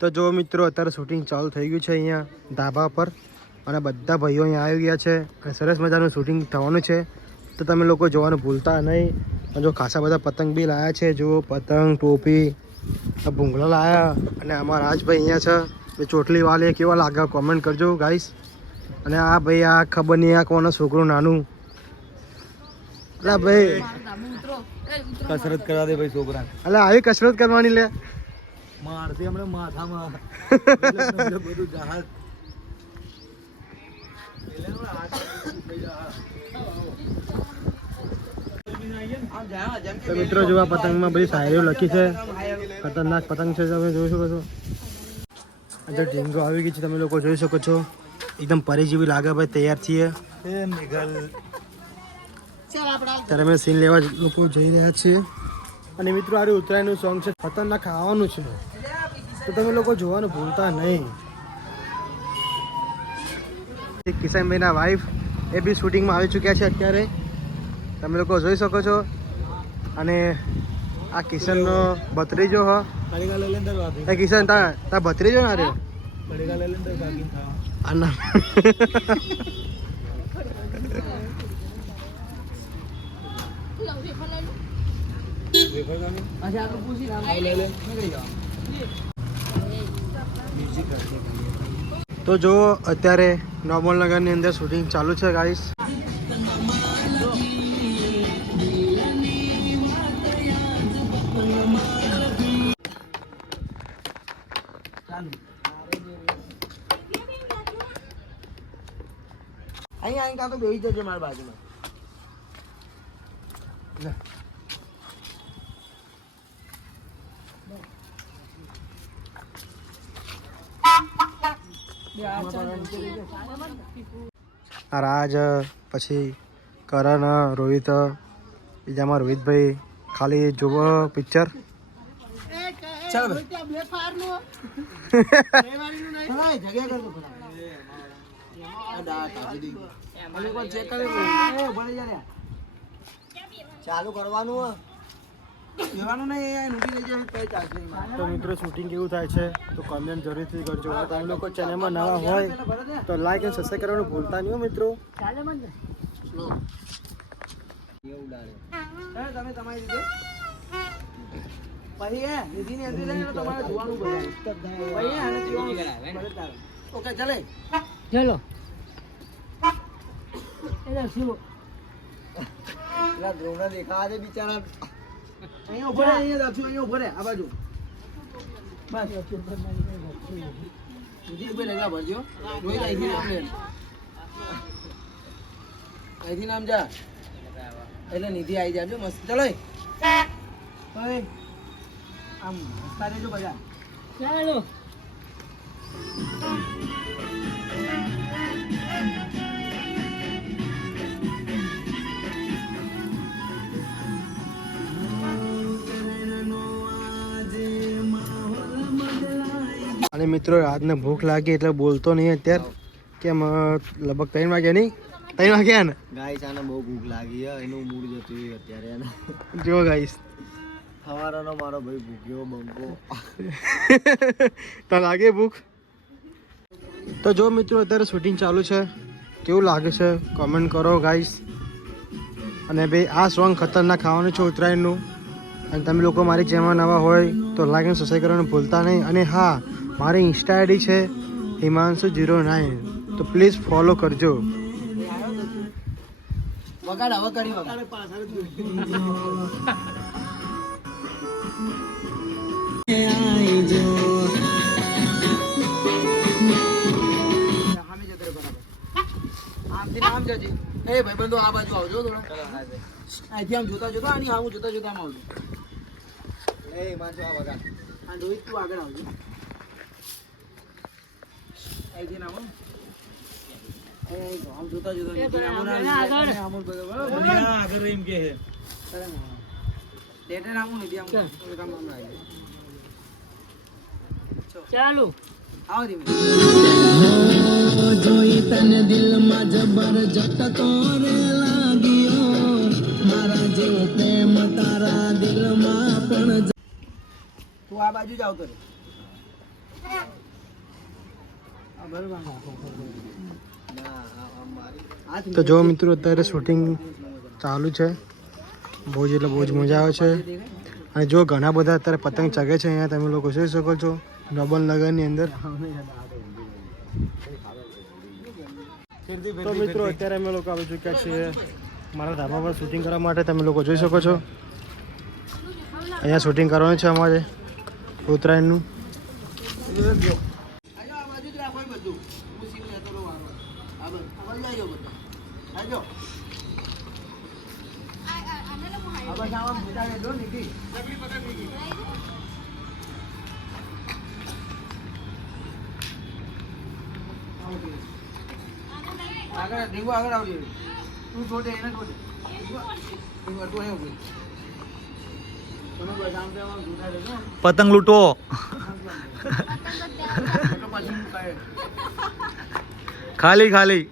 તો જો મિત્રો અત્યારે શૂટિંગ ચાલુ થઈ ગયું છે અહીંયા ધાબા પર અને બધા ભાઈઓ અહીંયા આવી ગયા છે અને સરસ મજાનું શૂટિંગ થવાનું છે. તો તમે લોકો જોવાનું ભૂલતા નહીં. અને જો ખાસા બધા પતંગ બી લાવ્યા છે. જો પતંગ, ટોપી, ભૂંગળા લાવ્યા અને અમારા રાજભાઈ અહીંયા છે. એ ચોટલી વાલે કેવા લાગે કોમેન્ટ કરજો ગાઈસ. અને આ ભાઈ આ ખબર નહીં આ કોનો છોકરું નાનું અલા ભાઈ કસરત કરવા દે ભાઈ છોકરા. અલા આવી કસરત કરવાની લે મારથી હમણાં માથામાં બધું જહાજ. તો મિત્રો જો આ પતંગમાં બધી શાયરીઓ લખી છે. ખતરનાક પતંગ છે તમે જોઈ શકો છો. આજે ઢીંગો આવી ગઈ છે તમે લોકો જોઈ શકો છો. એકદમ પરી જેવી લાગે ભાઈ. તૈયાર છીએ ત્યારે અમે સીન લેવા લોકો જઈ રહ્યા છીએ. અને મિત્રો આ ઉત્તરાયણનું સોંગ છે. ખતરનાક ખાવાનું છે તો તમે લોકો જોવાનું ભૂલતા નહીં. કિશનભાઈના વાઈફ એ બી શૂટિંગમાં આવી ચૂક્યા છે અત્યારે તમે લોકો જોઈ શકો છો. અને આ કિશનનો ભત્રીજો હ કિશન તા ભત્રીજો ના રહ્યો આ ના તો જો અત્યારે નોર્મલ નગરની અંદર શૂટિંગ ચાલુ છે ગાઈસ. અહીંયા તો બેસી જજો મારી બાજુમાં. આ રાજ પછી કરણ, રોહિત, બીજામાં રોહિતભાઈ ખાલી જોવો પિક્ચર. ચાલ ચાલુ કરવાનું તો મિત્રો શૂટિંગ કેવું થાય છે તો કમેન્ટ જરૂરથી કરજો. તમે લોકો ચેનલમાં નવા હોય તો લાઈક અને સબસ્ક્રાઈબ કરવાનું ભૂલતા નહીં હો મિત્રો. તમે તમારી રીતે પછી નિધિની એન્ટ્રી લઈને તમારે જોવાનું બધું. ઓકે ચાલે ચલો. પેલા દ્રોણા દેખાવા દે બિચારા. અહીંયા ઉભો રહે, અહીંયા દાખશું, અહીંયા ઉભો રહે આ બાજુ. બસ વિજયભાઈ લગા ભરજો. રોહિત અહીંથી નામ લે, અહીંથી નામ જા એટલે નિધિ આવી જાજો મસ્ત. ચલો આમ હસતા રહેજો બધા. ચાલો અને મિત્રો આજને ભૂખ લાગી એટલે બોલતો નહીં અત્યારે કેમ લગભગ 3 વાગ્યા નહીં 3 વાગ્યા ને ગાઈસ આને બહુ ભૂખ લાગી છે. એનું મૂડ જતું અત્યારે એને જો ગાઈસ સવારનો મારો ભાઈ ભૂખ્યો બંકો. તો લાગે ભૂખ. તો જો મિત્રો અત્યારે શૂટિંગ ચાલુ છે કેવું લાગે છે કોમેન્ટ કરો ગાઈસ. અને ભાઈ આ સોંગ ખતરનાક ખાવાનું છે ઉત્તરાયણનું. અને તમે લોકો મારી ચેનલ નવા હોય તો લાઈક અને સબસ્ક્રાઈબ કરવાનું ભૂલતા નહીં. અને હા મારી ઇન્સ્ટા આઈડી છે himanshu09 તો પ્લીઝ ફોલો કરજો. વગાડ હવે કરી વગાડ. આમ જજે. એ ભાઈબંધો આ બાજુ આવજો થોડા. અહીંથી આમ જોતા જોતા આની આમ જોતા જોતા આમ આવજો. એ માનજો આ વગાડ. આ રોહિત તું આગળ આવજો. અહીંથી આમ આમ જોતા જોતા આમ બરાબર આગળ એમ કે છે. લેટર આમ નથી આમ કામ આમ આવી. ચાલો આવો ધીમે. જોઈ તને દિલમાં જબરજસ્ત તોરે લાગ્યો મારા જેવો પ્રેમ તારા દિલમાં પણ. તું આ બાજુ જ આવતો રે. તો જો મિત્રો અત્યારે શૂટિંગ ચાલુ છે, બહુ જ એટલે બહુ જ મજા આવે છે. અને જો ઘણા બધા અત્યારે પતંગ ચગે છે અહીંયા તમે લોકો જોઈ શકો છો ડબલ નગરની અંદર. તો મિત્રો અત્યારે અમે લોકો આવી ચૂક્યા છીએ મારા ધાબા પર શૂટિંગ કરવા માટે. તમે લોકો જોઈ શકો છો અહીંયા શૂટિંગ કરવાનું છે અમારે ઉત્તરાયણનું. આગળ ડીંગો આગળ આવજે. તું છોડે એને છોડે. ડીંગો તું અહીં ઉભી. તમે બસ આમ તેમ આમ જૂના રહેજો. પતંગ લૂંટો. તો પાછી મુકાય. ખાલી ખાલી.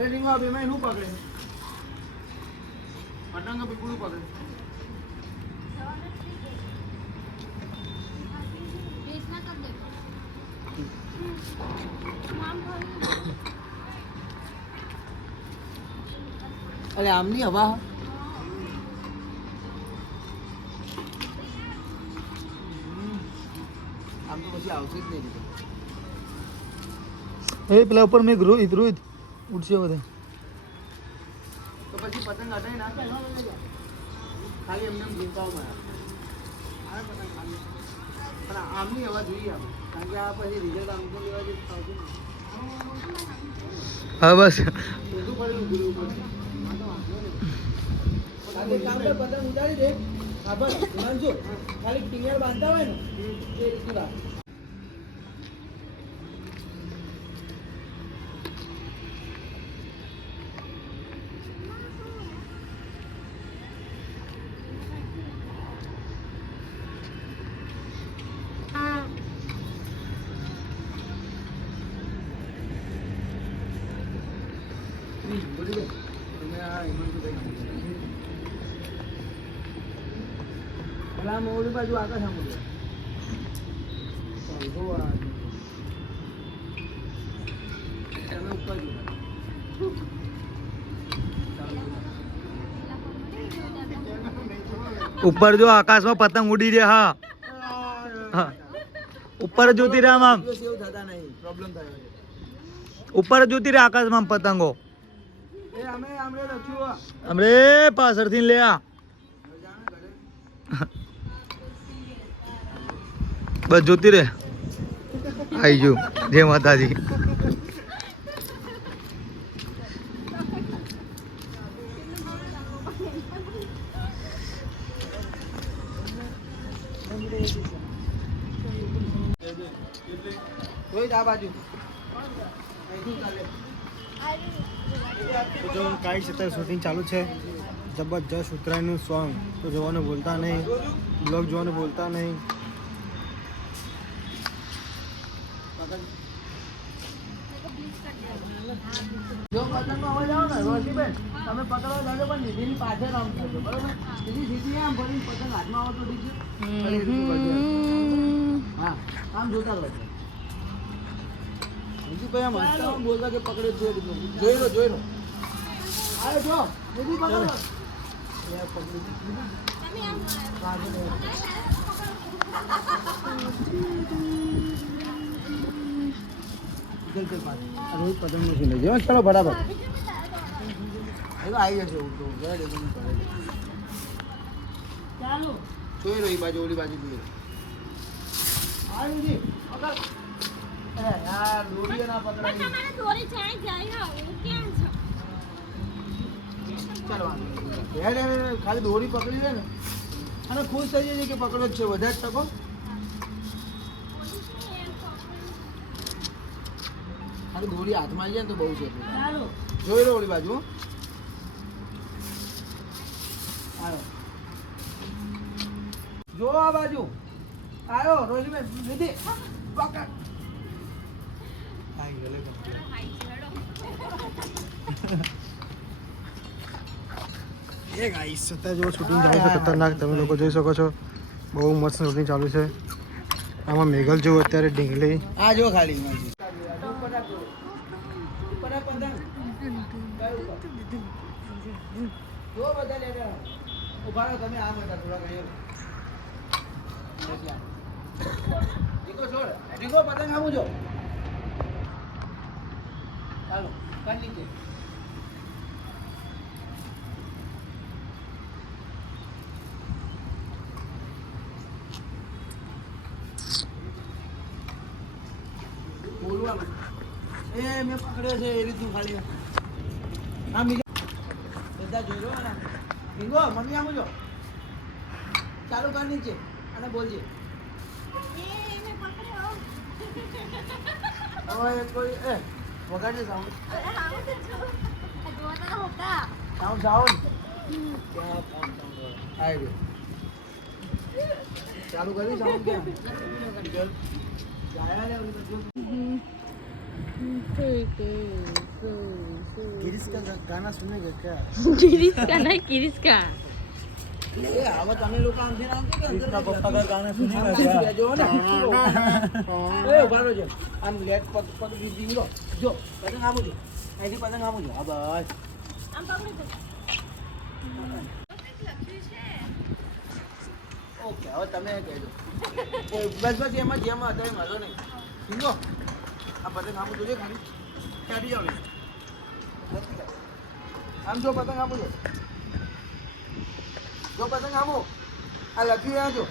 એ ડીંગો આ બેમાં શું પકડે? પતંગ પીપળું પકડે. અરે આમની હવા આમ તો પછી આવશે જ નહીં. એ પેલા ઉપર મેં રોહિત ઉડશે બધા. તો પછી પતંગ હટાઈ નાખે ખાલી એમને જીવતાઓ મારા પણ આમની હવા જોઈએ આપણે, કારણ કે આ પછી રિઝલ્ટ આમ તો લેવા જઈએ આવશે ને. હા બસ બધું પડેલું ગુરુ પડશે. કામ કર, પતંગ ઉતારી દે. હા બસ જો ખાલી પિંગર બાંધતા હોય ને એ રીતનું રાખ. ઓલી બાજુ આકાશ આમ તમે ઉપર ઉપર જો આકાશમાં પતંગ ઉડી રહ્યા. હા ઉપર જોતી રહ્યા આમ. સેવ થતા નહીં, પ્રોબ્લેમ થયો છે. ઉપર જોતી રહ્યા આકાશમાં પતંગો. એ અમે આમરે લખ્યું અમરે પાછળથી લે આ. બસ જોતી રે. આઈ ગયું. જય માતાજી. રોહિત આ બાજુ અહીંથી ચાલે. તો જો કાંઈ છે અત્યારે શૂટિંગ ચાલુ છે જબરજસ્ત ઉત્તરાયણનું સોંગ. તો જોવાનું ભૂલતા નહીં, બ્લોગ જોવાનું ભૂલતા નહીં. જો પતંગનો અવાજ આવે ને રોશનીબેન તમે પકડવા જાજો પણ નિધિની પાછળ આમ કરજો, બરોબર? નિધિ સીધી આમ ફરીને પતંગ હાથમાં આવતો ઠીક છે. હા આમ જોતા રહો. નિધિભાઈ આમ હસતા આમ બોલતા કે પકડે છે બધું. જોઈ લો આવે જો નિધિ પકડો. રોહિત પતંગ મૂકી લેજો. ચલો બરાબર આવી જશે. ચાલો જોઈ લો એ બાજુ ઓલી બાજુ જોઈ લો. આવી પકડ. યાર દોરી ના પકડાય. ચાલો ખાલી દોરી પકડી લે ને અને ખુશ થઈ જાય કે પકડો જ છે. વધારે શકો ખાલી દોરી હાથમાં આવી જાય ને તો બહુ છે. જોઈ લો ઓલી બાજુ. આવ્યો જો આ બાજુ આવ્યો રોશનીબેન નિધિ પકડ. એ ગાઈસ અત્યારે જો શૂટિંગ ચાલુ છે ખતરનાક તમે લોકો જોઈ શકો છો બહુ મસ્ત શૂટિંગ ચાલુ છે આમાં મેઘલ જો અત્યારે ઢીંગલી આ જો ખાલી જો બધા લેતા ઉભા રહો તમે આ બધા થોડા ઘણી ડીકો છોડ ડીકો પતંગ આવું જો ચાલો કાન નીચે બોલવાનું એ મેં પકડ્યો છે એ રીતનું ખાલી હા બીજા બધા જોઈ લો ને ડીકો મમ્મી આવું જો ચાલુ કર નીચે અને બોલજે હવે કોઈ એ વગાડજે સાઉન્ડ સાઉન્ડ સાઉન્ડ ક્યાં ફોન સાઉન્ડ આવી ગયો ચાલુ કરી સાઉન્ડ ક્યાં ગાયા ને ઓલી બધું गिरीश का गाना सुनेगा क्या किरिस का नहीं किरिस का એ હવે તમે લોકો આમ થઈને આમ કે કૃષ્ણ પપ્પા કા ગાના સુનેગા આમ क्या? બેજો ને એ ઉભા રહો જો આમ લેટ પગ પગ દીધી લો જો પતંગ આવું જો અહીંથી પતંગ આવું જો હા બસ આમ પકડી દો ઓકે હવે તમે કહેજો બસ બસ એમાં જેમ અત્યારે મારો નહીં ઠીકો આ પતંગ આવું જોજે ખાલી કાઢી આવે આમ જો પતંગ આવું જો પતંગ આવું આ લખી રહ્યા જો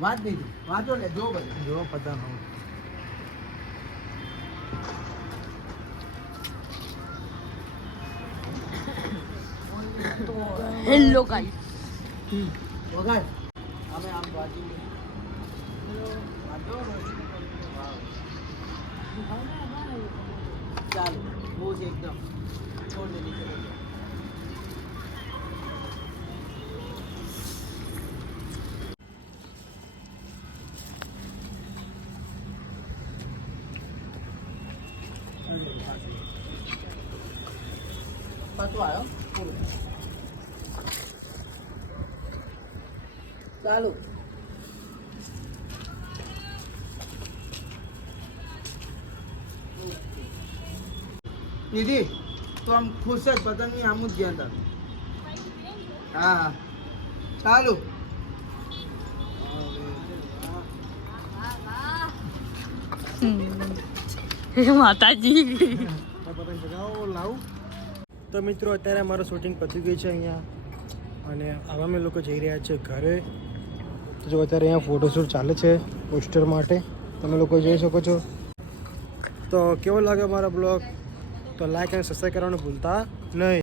વાત નહીં વાંચો ને જો બધું जो पता हो હેલો ગાઈસ વગાડ અમે આમ વાંચી ચાલો બહુ છે એકદમ છોડ દે નીચે પાછું આવ્યો પૂરું ચાલુ દીદી તો આમ ખુશ જ પતંગની આમ જ ધ્યાન તારું હા હા ચાલુ માતાજી પતંગ ચગાવો લાવું તો મિત્રો અત્યારે અમારું શૂટિંગ પતી ગયું છે અહીંયા અને આવા અમે લોકો જઈ રહ્યા છે ઘરે તો જો અત્યારે અહીંયા ફોટોશૂટ ચાલે છે પોસ્ટર માટે તમે લોકો જોઈ શકો છો તો કેવો લાગે અમારો બ્લોગ તો લાઈક અને સબસ્ક્રાઈબ કરવાનું ભૂલતા નહીં.